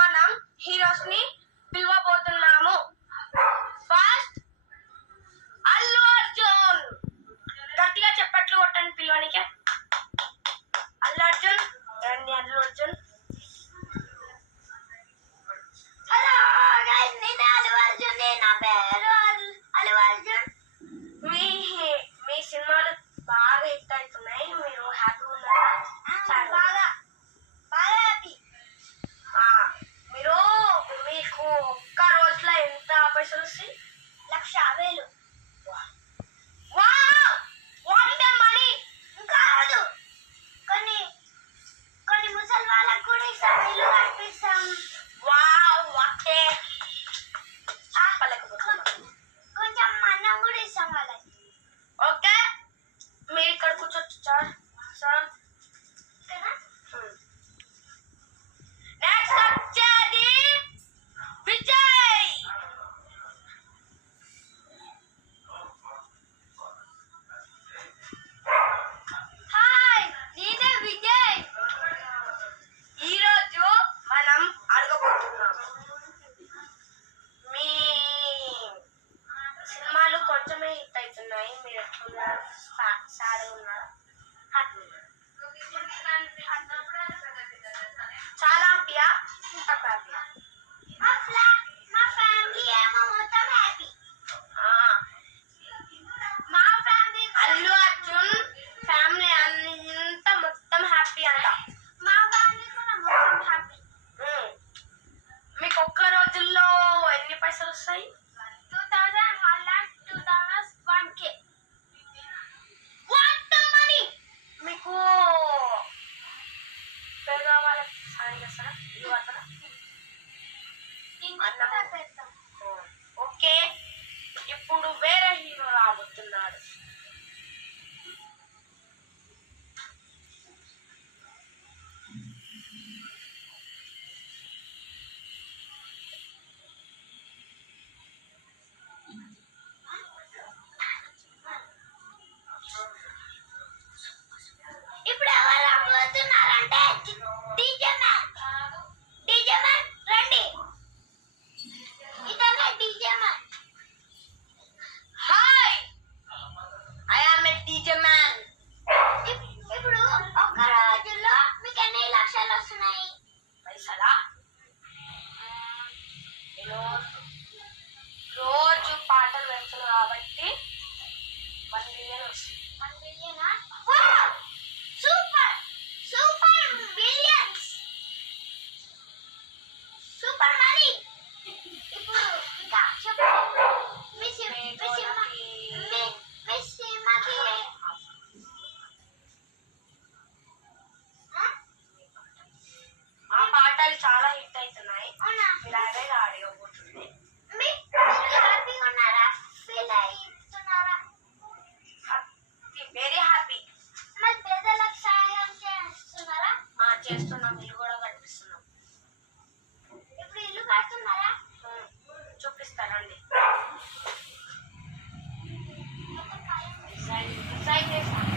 మనం హీరోస్ ని పిలవబోతున్నాము. ఫస్ట్ అల్లు అర్జున్. గట్టిగా చెప్పట్లు కొట్టండి పిలవనికే. అల్లు అర్జున్ రండి. అల్లు అర్జున్. హలో గైస్, నేను అల్లు అర్జున్. నా పేరు అల్లు అర్జున్. మీ సినిమాలు బాగా హిట్ అవుతున్నాయి. మీరు హ్యాపీ ఉన్నారా? బాగా హ్యాపీ. మీకు ఒక్క రోజులో ఎంత పైసలు వస్తాయి? 1,00,000. మనీ కాదు, కొన్ని ముసలి వాళ్ళకు కూడా ఇస్తాం, ఇల్లు కట్టిస్తాం. కొంచెం అన్నం కూడా ఇస్తాం వాళ్ళకి. ఓకే, మీరు ఇక్కడ కూర్చోచ్చు సార్. నెక్స్ట్ వచ్చేది విజయ్. హాయ్, నేనే విజయ్. ఈరోజు మనం అడగబోతున్నాం, మీ సినిమాలు కొంచెమే హిట్ అవుతున్నాయి. మీరు ఎట్లున్నారు? సాడ్ ఉన్నారా? చాలా హ్యాపీయా? హ్యాపీయా? మా ఫ్యామిలీ ఏమో మొత్తం హ్యాపీ. మా ఫ్యామిలీ అల్లు అర్జున్ ఫ్యామిలీ అంతా మొత్తం హ్యాపీ అంట. మా ఫ్యామిలీ కూడా మొత్తం హ్యాపీ. మీకు ఒక్క రోజుల్లో ఎన్ని పైసలు వస్తాయి? 2,1,2,1K. మనీ. మీకు పేద వాళ్ళకి సాయం చేస్తారా? ఇల్లు కడతారా? ఓకే, ఇప్పుడు వేరే హీరో రాబోతున్నాడు. ఇప్పుడు ఎవరు రాబోతున్నారంటే డీజే మ్యాన్. డీజే మ్యాన్ రండి. ఇతనే DJ man. Hi, I am a DJ man. ఇప్పుడు ఒక్క రోజుల్లో మీకు ఎన్ని లక్షలు వస్తున్నాయి? పైసలా? నేను రోజు పాటలు పెడుతున్నాను కాబట్టి 1 మిలియన్ వస్తుంది. 1 మిలియనా? Super billions. Super money. ఇప్పుడు ఇంకా చెప్పండి, మీ సినిమాకి ఆ పాటలు చాలా హిట్ అవుతున్నాయి. అవునా? మీరు అదే అడగబోతుంది. మీరు హ్యాపీగా ఉన్నారా? ఫీల్ అవుతున్నారా? Very happy. మరి పేదలకు సహాయం చేస్తున్నారా? చేస్తున్నాం, ఇల్లు కూడా కట్టిస్తున్నాం. ఇప్పుడు ఇల్లు కడుతున్నారా? చూపిస్తారండి. డిజైన్ చేస్తాం.